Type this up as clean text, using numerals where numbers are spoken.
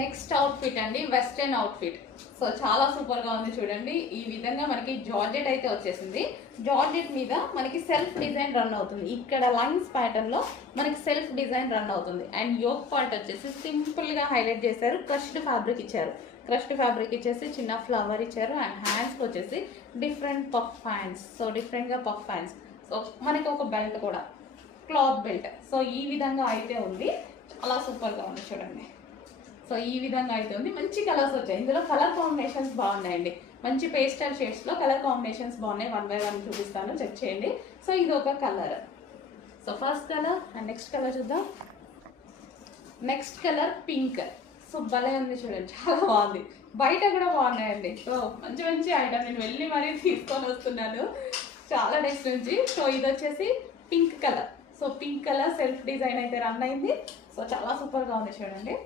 Next outfit అండి, western outfit. So చాలా super గా ఉంది చూడండి. ఈ విధంగా మనకి జార్జెట్ అయితే వచ్చేసింది. జార్జెట్ మీద మనకి సెల్ఫ్ డిజైన్ రన్ అవుతుంది. ఇక్కడ లైన్స్ ప్యాటర్న్ లో మనకి సెల్ఫ్ డిజైన్ రన్ అవుతుంది. అండ్ యోక్ పార్ట్ వచ్చేసి సింపుల్ గా హైలైట్ చేశారు. క్రష్డ్ ఫ్యాబ్రిక్ ఇచ్చారు. క్రష్డ్ ఫ్యాబ్రిక్ ఇచ్చేసి చిన్న ఫ్లవర్ ఇచ్చారు. అండ్ హ్యాండ్స్ వచ్చేసి different puff hands. So different గా పఫ్ హ్యాండ్స్. సో మనకి ఒక బెల్ట్ కూడా, క్లాత్ బెల్ట్. సో ఈ విధంగా అయితే ఉంది. చాలా సూపర్ గా ఉంది చూడండి. సో ఈ విధంగా అయితే ఉంది. మంచి కలర్స్ వచ్చాయి. ఇందులో కలర్ కాంబినేషన్స్ బాగున్నాయండి. మంచి పేస్టల్ షేడ్స్ లో కలర్ కాంబినేషన్స్ బాగున్నాయి. 1 by 1 చూపిస్తాను, చెక్ చేయండి. సో ఇది ఒక colour. So first colour and next colour చూద్దాం. Next colour pink. సో భలే ఉంది చూడండి, చాలా బాగుంది. బయట కూడా బాగున్నాయండి. సో మంచి మంచి ఐటమ్ నేను వెళ్ళి మరీ తీసుకొని వస్తున్నాను చాలా డేస్ నుంచి. సో ఇది వచ్చేసి pink colour. So pink colour self design అయితే రన్ అయింది. సో చాలా సూపర్ గా ఉంది చూడండి.